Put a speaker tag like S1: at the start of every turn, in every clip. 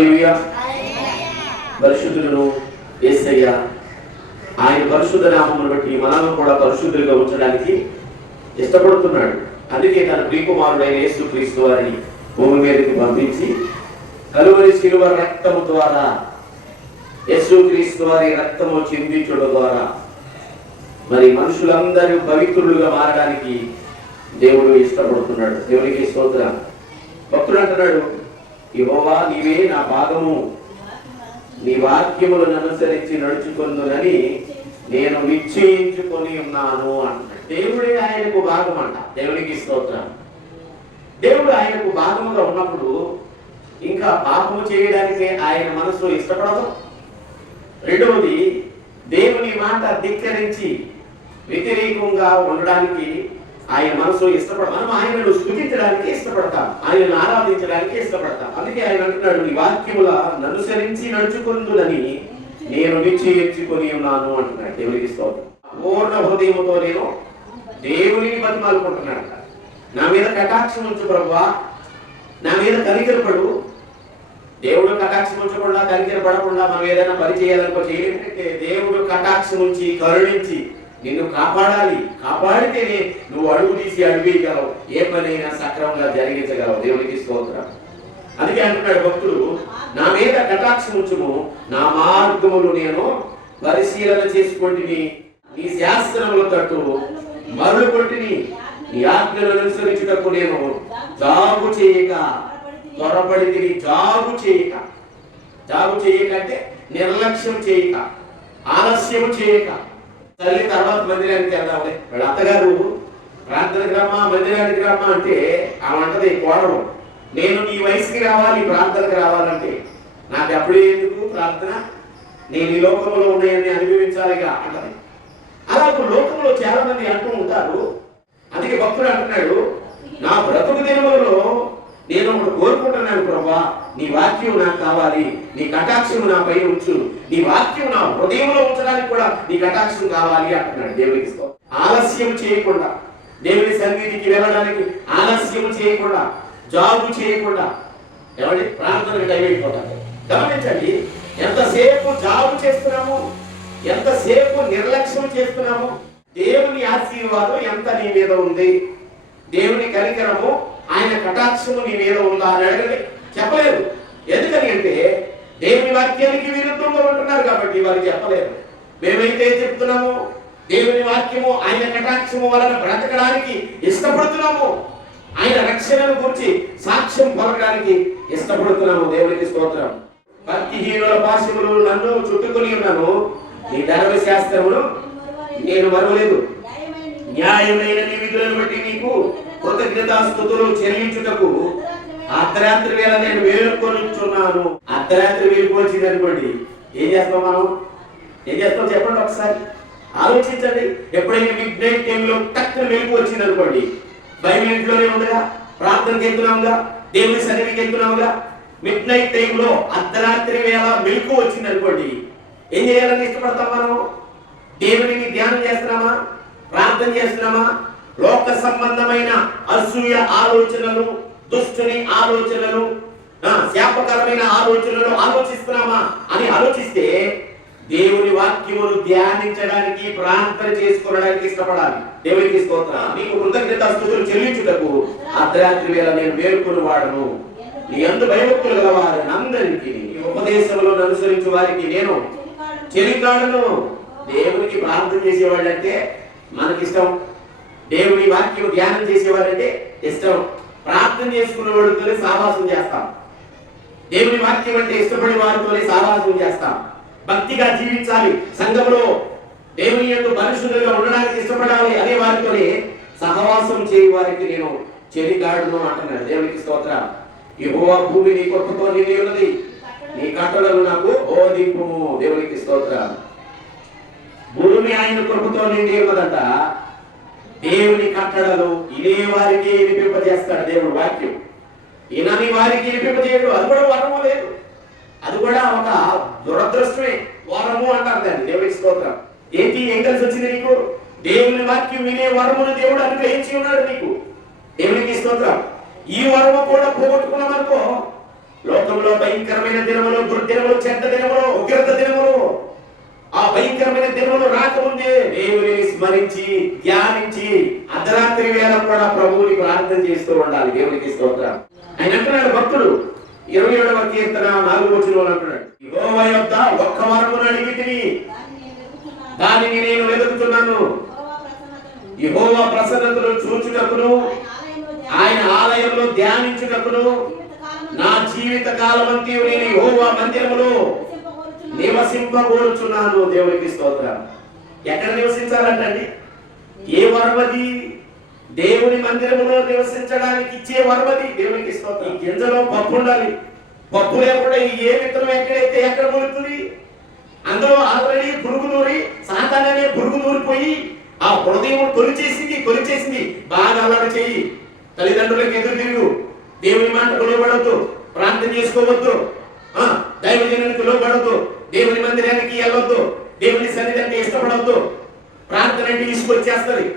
S1: హల్లెలూయా. పరిశుద్ధులను యేసయ్య ఆయన పరిశుద్ధ నామమును బట్టి మనల్ని కూడా పరిశుద్ధులుగా ఉంచడానికి ఇష్టపడుతున్నాడు. అందుకే తన ప్రియకుమారుడైన యేసు క్రీస్తు వారిని భూమి మీదకి పంపించి కలువరి శిలువ రక్తము ద్వారా యేసు క్రీస్తు వారి రక్తము చిందించడం ద్వారా మరి మనుషులందరూ పవిత్రులుగా మారడానికి దేవుడు ఇష్టపడుతున్నాడు. దేవునికి స్తోత్ర. భక్తుడు అంటున్నాడు యెహోవా నీవే నా భాగము నీ వాక్యములను అనుసరించి నడుచుకుందునని నేను నిశ్చయించుకొని ఉన్నాను అంట. దేవుడే ఆయనకు భాగం అంట. దేవునికి స్తోత్రం. దేవుడు ఆయనకు భాగముగా ఉన్నప్పుడు ఇంకా పాపము చేయడానికి ఆయన మనసు ఇష్టపడదు. రెండవది దేవుని మాట ధిక్కరించి వ్యతిరేకంగా ఉండడానికి ఆయన మనసు ఇష్టపడ మనం ఆయనను స్థుతించడానికి ఇష్టపడతాం. ఆయనను ఆరాధించడానికి ఇష్టపడతాం. అందుకే ఆయన అంటున్నాడు నీ వాక్యముల ననుసరించి నడుచుకుందునని నేను నిశ్చయించుకొని ఉన్నాను అంటున్నాడు. దేవునికి స్తోత్రం. పూర్ణ హృదయముతో నేను దేవుని బతిమాలుకుంటున్నాడు నా మీద కటాక్షం ఉంచు ప్రభువా. నా మీద కనికరపడు దేవుడు కటాక్షం ఉంచకుండా కనికరపడకుండా మనం ఏదైనా పని చేయాలనుకో చేయాలంటే దేవుడు కటాక్షం ఉంచి కరుణించి నిన్ను కాపాడాలి. కాపాడితేనే నువ్వు అడుగు తీసి అడిగేయగలవు. ఏ పనైనా సక్రమంగా జరిగించగలవు. దేవునికి స్తోత్రం. అందుకే అంటున్నాడు భక్తుడు నా మీద కటాక్షం ఉంచుము. నా మార్గములు నేను పరిశీలన చేసుకుంటుని నీ శాస్త్రముల తట్టు మరులు కొట్టిని నీ ఆజ్ఞలను అనుసరించుటకు నేను జాగు చేయక త్వరపడి తిని జాగు చేయక. జాగు చేయక అంటే నిర్లక్ష్యం చేయక ఆలస్యం చేయక. తల్లి తర్వాత మందిరానికి వెళ్దామని వాళ్ళ అత్తగారు ప్రార్థనకి రమ్మా మందిరానికి రమ్మా అంటే ఆమె అంటది కోడలు నేను నీ వయసుకి రావాలి ప్రార్థనకి రావాలంటే. నాకు అప్పుడే ఎందుకు ప్రార్థన? నేను ఈ లోకంలో ఉన్నాయని అనుభవించాలిగా అంటది. అలా లోకంలో చాలా మంది అంటూ ఉంటారు. అందుకే భక్తుడు అంటున్నాడు నా బ్రతుకు దినములలో నేను ఒకటి కోరుకుంటున్నాను ప్రభా నీ వాక్యం నాకు కావాలి నీ కటాక్షం నా పైన ఉంచు నీ వాక్యం నా హృదయంలో ఉంచడానికి కూడా నీ కటాక్షం కావాలి అంటున్నాడు దేవునికి ఆలస్యం చేయకుండా దేవుని సన్నిధికి వెళ్ళడానికి ఆలస్యం చేయకుండా జాబు చేయకుండా ఎవరి ప్రార్థనకు టైం అయిపోతాడు గమనించండి ఎంతసేపు జాబు చేస్తున్నాము? ఎంతసేపు నిర్లక్ష్యం చేస్తున్నాము? దేవుని ఆశీర్వాదం ఎంత నీ మీద ఉంది? దేవుని కనికరము ఆయన కటాక్షము నీ మీద ఉందా అని అడగండి. చెప్పలేదు. ఎందుకని అంటే దేవుని వాక్యానికి విరుద్ధంగా ఉంటున్నారు కాబట్టి వారు చెప్పలేరు మేమైతే చెప్తున్నాము? దేవుని వాక్యము ఆయన కటాక్షము వలన బ్రతకడానికి ఇష్టపడుతున్నాము. ఆయన రక్షణను గురించి సాక్ష్యం పొందడానికి ఇష్టపడుతున్నాము. దేవునికి స్తోత్రం. భక్తిహీనుల పాశములు నన్ను చుట్టుకొని ఉన్నాను. నీ ధర్మశాస్త్రమును నేను మరవలేదు. న్యాయమైన నీ విధులను బట్టి నీకు కృతజ్ఞతాస్థుతులు చెల్లించుటకు అర్ధరాత్రి వేళ నేను వేడుకొనిచున్నాను అర్ధరాత్రి వేలుపు వచ్చింది అనుకోండి. ఏం చేస్తాం మనం? ఏం చేస్తాం చెప్పండి ఒకసారి. ఆలోచించండి. ఎప్పుడైనా మిడ్ నైట్ టైంలో టక్కున మెలుపు వచ్చింది అనుకోండి. బైబిల్ ఇంట్లోనే ఉండగా ప్రార్థనకి వెళ్తున్నాముగా దేవుని సన్నిధికి వెళ్తున్నాముగా మిడ్ నైట్ టైంలో అర్ధరాత్రి వేళ మెలుపు వచ్చింది అనుకోండి. ఏం చేయాలని ఇష్టపడతాం మనం? దేవునికి ధ్యానం చేస్తున్నామా? ప్రార్థన చేస్తున్నామా? లోక సంబంధమైన అసూయ ఆలోచనలు దుష్టుని ఆలోచనలు శాపకరమైన ఆలోచనలు ఆలోచిస్తున్నామా అని ఆలోచిస్తే దేవుని వాక్యమును ధ్యానించడానికి ప్రార్థన చేసుకోవడానికి ఇష్టపడాలి. దేవునికి స్తోత్రం. నీకు కృతజ్ఞత స్థుతులు చెల్లించుటకు అర్ధరాత్రి వేళ నేను వేడుకొని వాడను. నీ అందు భయభక్తులు గల వారిని అందరికీ నీ ఉపదేశములను అనుసరించు వారికి నేను చెలికాడను. దేవునికి ప్రార్థన చేసేవాళ్ళంటే మనకిష్టం. దేవుని వాక్యం ధ్యానం చేసేవారంటే ఇష్టం. ప్రార్థన చేసుకున్న వాడితోనే సావాసం చేస్తాం. దేవుని వాక్యం అంటే ఇష్టపడే వారితోనే సావాసం చేస్తాం. భక్తిగా జీవించాలి. సంఘంలో దేవుని యొక్క పరిశుద్ధంగా ఉండడానికి ఇష్టపడాలి అనే వారితోనే సహవాసం చేయ వారికి నేను చెలిగాడును అంటున్నాను. దేవునికి స్తోత్ర యెహోవా భూమి నీ కొట్టుతో నిండి నీ కట్టడలు నాకు బోధింపుము. దేవునికి స్తోత్రం భూమి ఆయన కృపతో నిండి దేవుని కట్టడలు ఇనే వారికి వినిపింపజేస్తాడు దేవుడు వాక్యం. ఇనని వారికి వినిపింపజేయడు. అది కూడా వరము లేదు. అది కూడా ఒక దురదృష్టమే. వరము అంటారు దాన్ని. దేవుడి స్తోత్రం. ఏంటి? ఏం కలిసి వచ్చింది నీకు? దేవుని వాక్యం వినే వరమును దేవుడు అనుగ్రహించి ఉన్నాడు నీకు. దేవునికి స్తోత్రం. ఈ వరము కూడా పోగొట్టుకున్నాం అనుకో లోకంలో భయంకరమైన దినములు దుర్దినములు చెడ్డ దినములు ఉగ్రత దినములు ఆ భయంకరమైన దినములు రాకముందే దేవుని స్మరించి ధ్యానించి అర్ధరాత్రి వేళ కూడా ప్రభువుని ప్రార్థన చేస్తూ ఉండాలి దేవునికి స్తోత్రం. ఆయన అంటున్నాడు భక్తుడు ఇరవై ఏడవ కీర్తన నాలుగు వచ్చిన అంటున్నాడు యెహోవా యొద్ద ఒక్క వరమును అడిగితిని దానిని నేను వెతుకుతున్నాను. యహోవ ప్రసన్నతను చూచుటకును ఆయన ఆలయంలో ధ్యానించుటకును నా జీవిత కాలమంతి నేను యహోవ మందిరములో నివసింపకూరుచున్నాను దేవునికి స్తోత్రం. ఎక్కడ నివసించాలంటండి? ఏ వరవది? దేవుని మందిరములో నివసించడానికి ఇచ్చే వరవది దేవునికి స్తోత్రం. ఈ గింజలో పప్పు ఉండాలి. పప్పు లేకుండా ఈ ఏ విత్తనం ఎక్కడైతే ఎక్కడ మొలుతుంది అందులో ఆల్రెడీ పురుగు నూరి సాతాన్ పురుగు నూరిపోయి ఆ హృదయం తొలిచేసింది తొలిచేసింది. బాగా అల్లరి చెయ్యి తల్లిదండ్రులకు ఎదురు తిరుగు. దేవుని మాట లోబడద్దు. ప్రార్థన చేసుకోవద్దు. దైవజనానికి లోబడద్దు. దేవుని మందిరానికి వెళ్ళొద్దు. దేవుని సన్నిధానికి ఇష్టపడవద్దు ప్రార్థన అంటే ఇసుకొచ్చేస్తుంది.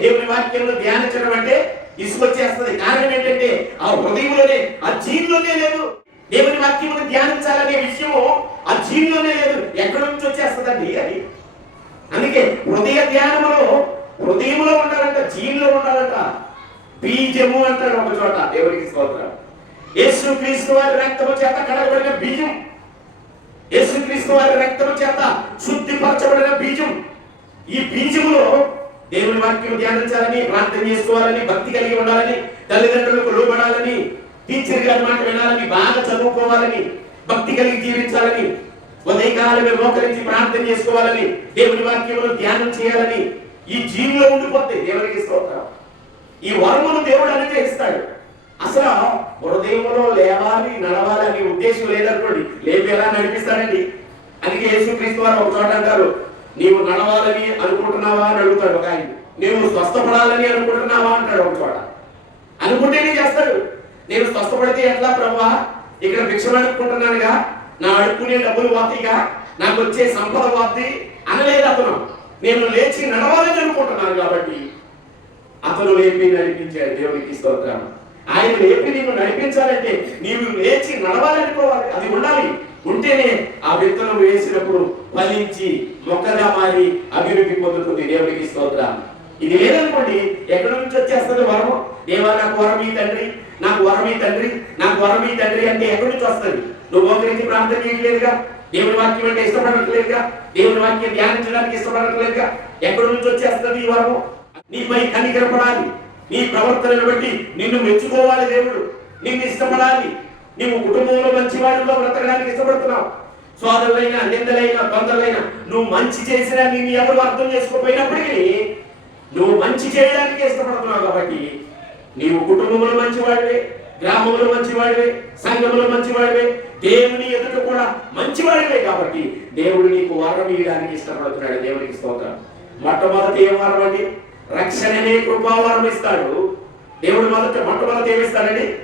S1: దేవుని వాక్యంలో ధ్యానించడం అంటే ఇసుకొచ్చేస్తుంది. కారణం ఏంటంటే ఆ హృదయంలోనే ఆ జీవిలోనే లేదు. దేవుని వాక్యమును ధ్యానించాలనే విషయము ఆ జీవిలోనే లేదు. ఎక్కడి నుంచి వచ్చేస్తుందండి అది? అందుకే హృదయ ధ్యానములో హృదయంలో ఉండాలంట జీవిలో ఉండాలంట. బీజము అంటారు ఒక చోట దేవుడికి స్తోత్రం. యేసు క్రీస్తు వారి రక్తము చేత కడగబడిన బీజం. యేసు క్రీస్తు వారి రక్తము చేత శుద్ధిపరచబడిన బీజం. ఈ బీజములో దేవుని వాక్యం ధ్యానించాలని ప్రార్థన చేసుకోవాలని భక్తి కలిగి ఉండాలని తల్లిదండ్రులకు లోబడాలని టీచర్ గారి మాట వినాలని బాగా చదువుకోవాలని భక్తి కలిగి జీవించాలని ఉదయకాలమే మోకరించి ప్రార్థన చేసుకోవాలని దేవుని వాక్యమును ధ్యానం చేయాలని ఈ జీవిలో ఉండిపోతే దేవునికి స్తోత్రం. ఈ వరమును దేవుడు అనుగ్రహిస్తాడు. అసలు హృదయంలో ఉద్దేశం లేదనుకోండి లేపి ఎలా నడిపిస్తాడండి? అందుకే యేసుక్రీస్తు వారు ఒక చోట అంటారు నీవు నడవాలని అనుకుంటున్నావా? అని అడుగుతాడు ఒక ఆయన. నీవు స్వస్థపడాలని అనుకుంటున్నావా? అంటాడు ఒక చోట. అనుకుంటేనే చేస్తాడు. నేను స్వస్థపడితే ఎట్లా ప్రభా ఇక్కడ భిక్షం అడుక్కుంటున్నానుగా నా అడుక్కునే డబ్బులు వాతిగా నాకు వచ్చే సంపద వాతి అనలేదు అతను. నేను లేచి నడవాలని అనుకుంటున్నాను కాబట్టి అతను లేపి నడిపించాడు దేవునికి స్తోత్రం. ఆయన లేపి నిన్ను నడిపించాలంటే నీవు లేచి నడవాలనుకోవాలి అది ఉండాలి. ఉంటేనే ఆ విత్తనం వేసినప్పుడు ఫలించి మొక్కగా మారి అభివృద్ధి పొందుతుంది. దేవుడికి స్తోత్రం. ఇది లేదనుకోండి ఎక్కడి నుంచి వచ్చేస్తుంది వరము? దేవా నాకు వరం ఈ తండ్రి నాకు వరం ఈ తండ్రి నాకు వరం ఈ తండ్రి అంటే ఎక్కడి నుంచి వస్తుంది? నువ్వు ఒకరించి ప్రార్థన చేయట్లేదుగా? దేవుని వాక్యం అంటే ఇష్టపడట్లేదుగా? దేవుని వాక్యం ధ్యానించడానికి ఇష్టపడట్లేదుగా? ఎక్కడి నుంచి వచ్చేస్తుంది ఈ వరము? నీపై కనికరపడాలి. నీ ప్రవర్తనను బట్టి నిన్ను మెచ్చుకోవాలి దేవుడు. నిన్ను ఇష్టపడాలి. నీవు కుటుంబంలో మంచి వాడిలో బ్రతకడానికి ఇష్టపడుతున్నావు. సోదరులైన నిందలైన బంధువులైన నువ్వు మంచి చేసినా నీవు ఎవరు అర్థం చేసుకోపోయినప్పటికీ నువ్వు మంచి చేయడానికి ఇష్టపడుతున్నావు కాబట్టి నీవు కుటుంబంలో మంచివాడివే గ్రామంలో మంచివాడివే సంఘంలో మంచివాడివే దేవుని ఎదుట కూడా మంచివాడివే కాబట్టి దేవుడు నీకు వరం ఇవ్వడానికి ఇష్టపడుతున్నాడు. దేవునికి స్తోత్రం. మొట్టమొదటి ఏం వరం అండి? రక్షణనే కృపావరం ఇస్తాడు దేవుడు మొదట మొట్టమొదటి ఏమిస్తాడండి?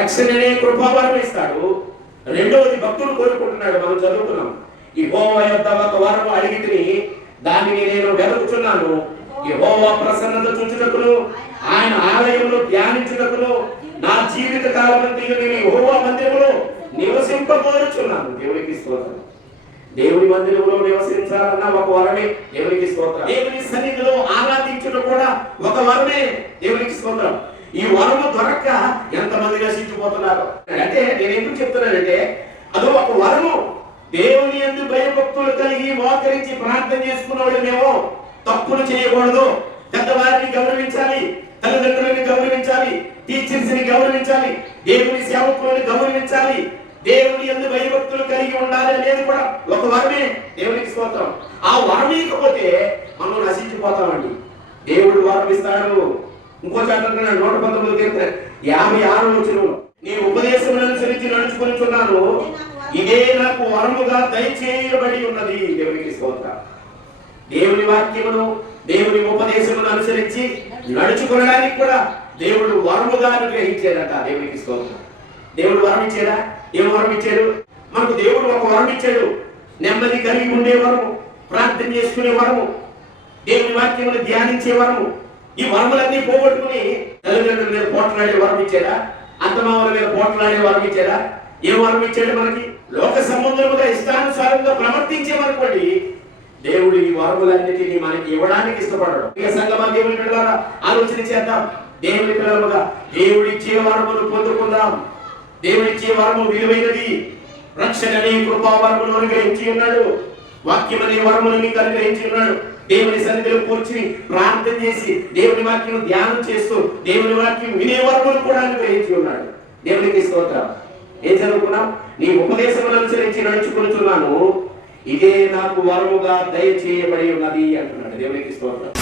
S1: రక్షణనే కృపావరం ఇస్తాడు రెండవది భక్తులు కోరుకుంటున్నాడు. మనం చదువుకున్నాం. ఈ హోమ యొక్క ఒక వరం అడిగితిని దానిని నేను వెతుకుతున్నాను ఈ హోమ ప్రసన్నత చూచుటకును ఆయన ఆలయంలో ధ్యానించుటకును నా జీవిత కాలం నేను హోమ మందిరంలో నివసింపబోరుచున్నాను. దేవుడికి స్తోత్రం. దేవుని మందిరంలో నివసించాలన్న ఒక వరమే దేవునికి స్తోత్రం. దేవుని సన్నిధిలో ఆరాధించడం కూడా ఒక వరమే దేవునికి స్తోత్రం. ఈ వరము దొరక్క ఎంతమంది నశించిపోతున్నారు అంటే నేను ఎందుకు చెప్తున్నానంటే అదో ఒక వరము దేవుని ఎందు భయభక్తులు కలిగి మోకరించి ప్రార్థన చేసుకున్నవాడు మేము తప్పులు చేయకూడదు. పెద్దవారిని గౌరవించాలి తల్లిదండ్రులను గౌరవించాలి టీచర్స్ని గౌరవించాలి దేవుని సేవకులను గౌరవించాలి దేవుని ఎందు భయభక్తులు కలిగి ఉండాలి లేదు కూడా ఒక వరమే దేవునికి స్తోత్రం. ఆ వరం ఇకపోతే మనం నశించిపోతామండి. దేవుడు వరం ఇస్తాడు. ఇంకో చాట నూట పంతొమ్మిది కీర్తన యాభై ఆరు వచ్చిన నీ ఉపదేశం అనుసరించి నడుచుకుంటున్నాను ఇదే నాకు వరముగా దయచేయబడి ఉన్నది దేవునికి స్తోత్రం. దేవుని వాక్యమును దేవుని ఉపదేశమును అనుసరించి నడుచుకోవడానికి కూడా దేవుడు వరముగా అనుగ్రహించాడట దేవునికి స్తోత్రం. దేవుడు వరం ఇచ్చారా ఏం వరం ఇచ్చాడు? మనకు దేవుడు ఒక వరం ఇచ్చాడు. నెమ్మది కలిగి ఉండే వరము ప్రార్థన చేసుకునే వరము దేవుని వాక్యములు ధ్యానించే వరము ఈ వరములన్నీ పోగొట్టుకుని తల్లిదండ్రుల మీద పోట్లాడే వరం ఇచ్చాడా అత్తమామల మీద పోట్లాడే వరం ఇచ్చాడా ఏ వరం ఇచ్చాడు మనకి? లోక సంబంధముగా ఇష్టానుసారంగా ప్రవర్తించేమనుకోండి దేవుడు ఈ వరములన్నిటినీ మనకి ఇవ్వడానికి ఇష్టపడడు. ఇక సంగమా దేవుని పిల్లలారా ఆలోచన చేద్దాం. దేవుని పిల్లలుగా దేవుడిచ్చే వరములు పొందుకుందాం. దేవుడిచ్చే వరము విలువైనది. రక్షణ అనే కృపా వరమును అనుగ్రహించి ఉన్నాడు. వాక్యం అనే వరమును మీకు అనుగ్రహించి ఉన్నాడు. దేవుని సన్నిధిలో కూర్చుని ప్రార్థన చేసి దేవుని వాక్యం ధ్యానం చేస్తూ దేవుని వాక్యం వినే వరమును కూడా అనుగ్రహించి ఉన్నాడు. దేవునికి స్తోత్రం. ఏం చదువుకున్నాం? నీ ఉపదేశమును అనుసరించి నడుచుకుంటున్నాను ఇదే నాకు వరముగా దయచేయబడి ఉన్నది అంటున్నాడు. దేవునికి స్తోత్రం.